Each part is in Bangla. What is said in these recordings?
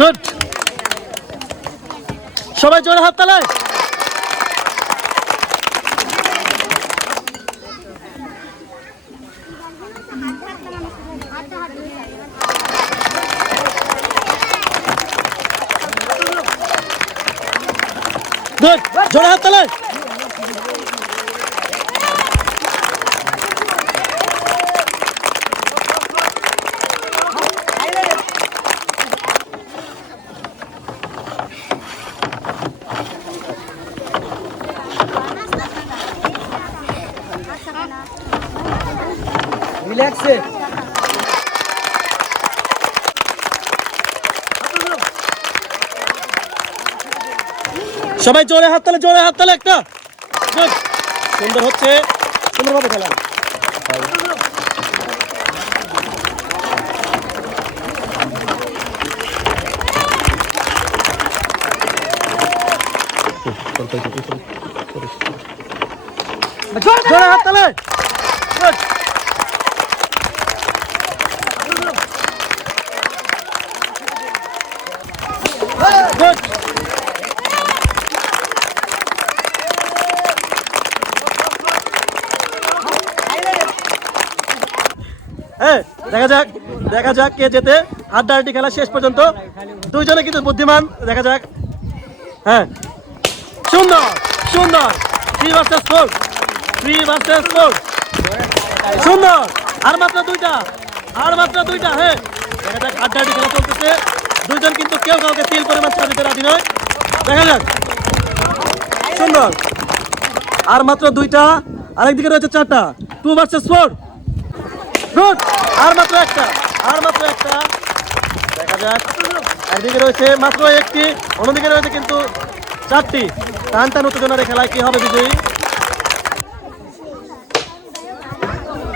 গুড, সবাই জোরে হাত তালে। গুড, জোরে হাত তালে। রিল্যাক্সে সবাই জোরে হাত তালে, জোরে হাত তালে একটা। গুড, সুন্দর হচ্ছে, সুন্দরভাবে খেলা। জোরে হাত তালে। গুড, গুড, দেখা যাক, দেখা যাক কে জেতে। হাড্ডাহাড্ডি খেলা শেষ পর্যন্ত, দুইজনে কিন্তু বুদ্ধিমান। দেখা যাক। হ্যাঁ, সুন্দর সুন্দর, 3 ভার্সেস 4, 3 ভার্সেস 4, সুন্দর। আর মাত্র দুইটা, আর মাত্র দুইটা। হ্যাঁ, দেখা যাক, হাড্ডাহাড্ডি খেলা চলতেছে। দুইজন কিন্তু কেউ কাউকে তিল পরিমাণ ছাড় দিতে রাজি নয়। দেখা যাক, সুন্দর। আর মাত্র দুইটা, আরেকদিকে রয়েছে 4টা। 2 ভার্সেস 4, গুড। আর মাত্র একটা, আর মাত্র একটা। দেখা যাক, একদিকে রয়েছে মাত্র একটি, অন্যদিকে রয়েছে কিন্তু 4টি। টান টান উত্তেজনার এই খেলায় কি হবে বিজয়ী?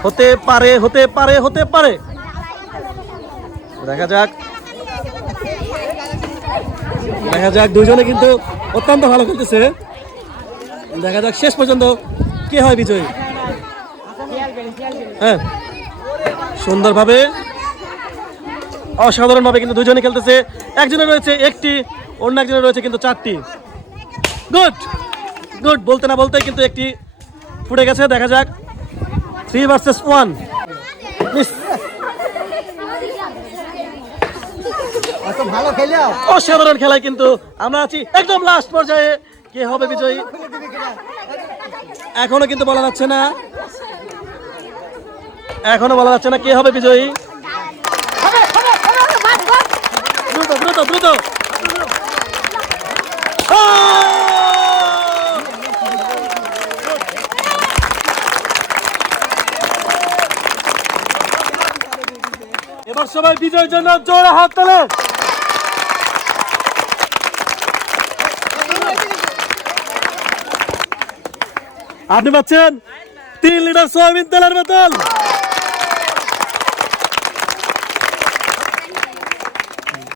হতে পারে, হতে পারে, হতে পারে। দেখা যাক, দেখা যাক, দুজনে কিন্তু অত্যন্ত ভালো খেলতেছে। দেখা যাক শেষ পর্যন্ত কে হয় বিজয়ী। হ্যাঁ, সুন্দরভাবে, অসাধারণভাবে কিন্তু দুজনে খেলতেছে। একজনের রয়েছে একটি, অন্য একজনের রয়েছে কিন্তু 4টি। Good, good. বলতে না বলতে কিন্তু একটি ফুটে গেছে। দেখা যাক, 3 ভার্সেস 1। ভালো খেলো। অসাধারণ খেলায় কিন্তু আমরা আছি একদম লাস্ট পর্যায়ে। কে হবে বিজয়ী এখনো কিন্তু বলা যাচ্ছে না, এখনো বলা যাচ্ছে না কে হবে বিজয়ী। দ্রুত দ্রুত দ্রুত। এবার সবাই বিজয়ের জন্য জোরে হাত তোলে। আপনি পাচ্ছেন 3 লিটার সয়াবিন তেলের বোতল।